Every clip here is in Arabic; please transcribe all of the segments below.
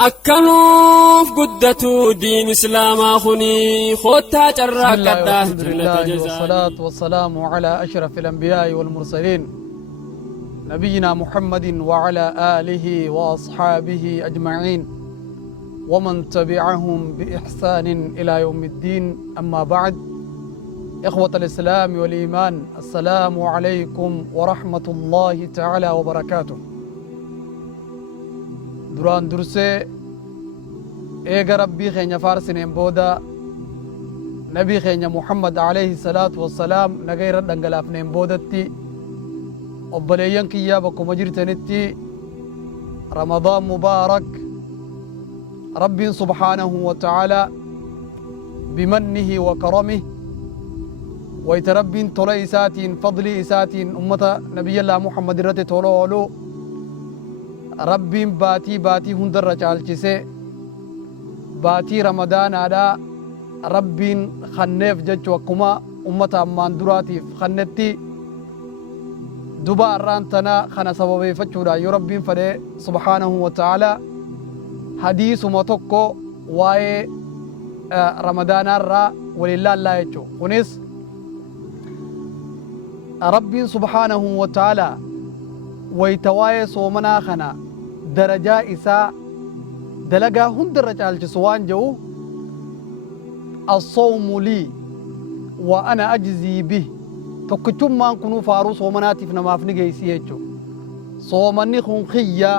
أكنوف قدتو دين إسلام خني خوتا جراك الحمد لله والصلاة والسلام على أشرف الأنبياء والمرسلين نبينا محمد وعلى آله وأصحابه أجمعين ومن تبعهم بإحسان إلى يوم الدين. أما بعد، إخوة الإسلام والإيمان، السلام عليكم ورحمة الله تعالى وبركاته. duraan dursee eega rabbii keenya faarsineen booda nabii keenya Muhammad alayhi salaatu wassalaam nagaa irra dhangalaafneen boodatti obboleeyyan kiyyaa bakkuma jirtanitti ramadaan mubaarak. rabbiin subhaanahu wa ta'ala bimannihi wa karamih wayta rabbiin tola isaatiin fadlii isaatiin ummata nabiyyallaa Muhammad irratti tola oolu rabbiin baatii hundarra caalchise baatii ramadaanaadha rabbiin kanneef jechu akkuma ummata ammaan duraatiif kannetti duba arraan tana kana sababeeffachuudha yoo rabbiin fedhe subhaanahu wa ta'ala hadiisuma tokko waa'ee ramadaanaarraa waliin laallaa jechu. kunis rabbiin subhaanahu wa ta'ala wayta waa'ee soomanaa kana darajaa isaa dalagaa hundarra caalchisu waan jedhu assawmu lii wa ana ajzii bih, tokkichummaan kunuu faaruu soomanaatiif namaaf ni geessi jechu. soomanni kun kiyya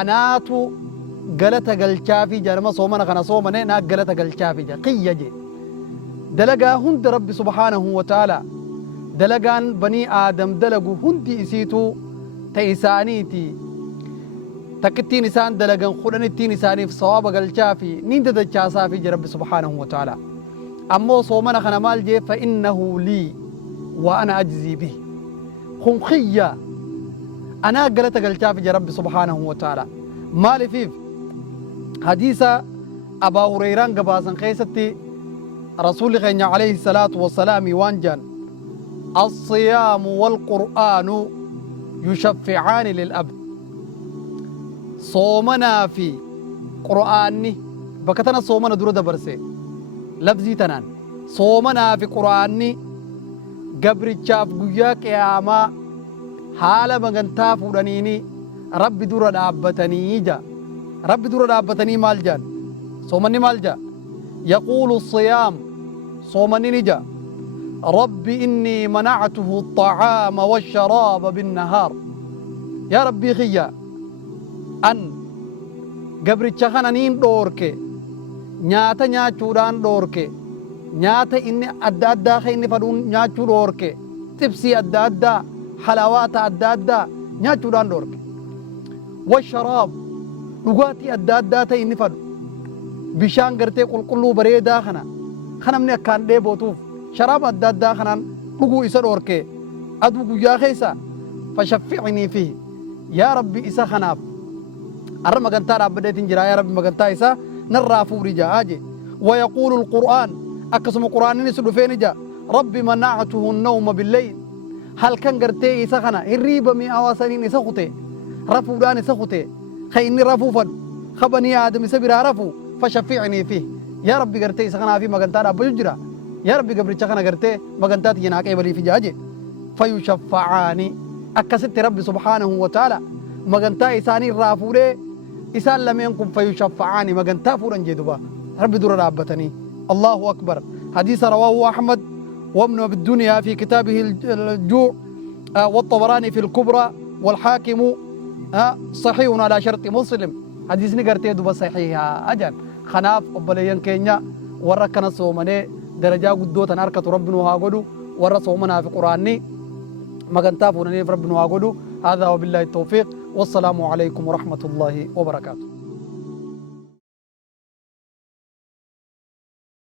anaatu galata galchaafi jarma soomana kana soomane naa galata galchaafi ja kiyya je dalagaa hunda rabbi subhaanahu wa ta'ala dalagaan banii aadam dalagu hundi isiitu ta isaaniiti. takkittiin isaan dalagan kudhanittiin isaaniif sawaaba galchaafi nin dadachaasafi je rabbi subhaanahu wa ta'ala. ammoo soomana kana maal jee fa innahu lii wa ana ajzii bih, kun kiyya anaa galata galchaafi je rabbi subhaanahu wa ta'ala. maalifiif hadiisa abaa hurayraan gabaasan keessatti rasuulli keenya alayhi salaatu wassalaami waan jaan الصيام والقرآن يشفعان للأبد. صومنا في قرآني بكتنا صومنا درو دبرسي لفظي تنان صومنا في قرآني قبر الشاف قياك يا ما حالا مغنتا فورانيني ربي درو دابتني جا ربي درو دابتني مالجان صومني مالجا يقول الصيام صومني نجا ربي إني منعته الطعام والشراب بالنهار. يا ربي خيا أن قبر الشخنانين دورك نياتا نياتشوران دورك نياتا إني أدادا خيني فدون نياتشو دورك تبسي أدادا حلاوات أدادا نياتشوران دورك والشراب نغاتي أدادا تيني فدو بشان قرتي قلقلو بريدا خنا من أكان دي بوتوف شراب أدادا خنان نغو إسا دورك أدو قيا خيسا فشفعني فيه يا ربي إسا خناف أرى مغانتا رابدت انجرا يا ربي مغانتا إسا نرافو رجا آجي. ويقول القرآن أكسم القرآن نسلو فين جا ربي منعته النوم بالليل. هل كان قرتي إسا خنا الريبا مي أواسانين إسا خطي رفو دان إسا خطي خيني رفو فن خبني آدم إسا برا رفو فشفعني فيه يا ربي قرتي إسا خنا في مغانتا رابو جرا يا ربي قبل تشخنا قرتي مغانتا تيناك إبالي في جاجي فيشفعاني أكست ربي سبحانه وتعالى مغانتا إساني رافوري إسان لم ينكم فيشفعاني مغانتا فوران جيدوبا ربي دور رابطني. الله أكبر. حديث رواه أحمد وابن الدنيا في كتابه الجوع والطبراني في الكبرى والحاكم صحيح على شرط مسلم. حديث نقرتي دوبا صحيح أجل خناف قبليان كينيا وركنا صومني درجة قدوة ناركة ربنا وهاقودو ورى صومنا في قرآني مغانتا فوراني ربنا وهاقودو. هذا وبالله التوفيق والسلام عليكم ورحمة الله وبركاته.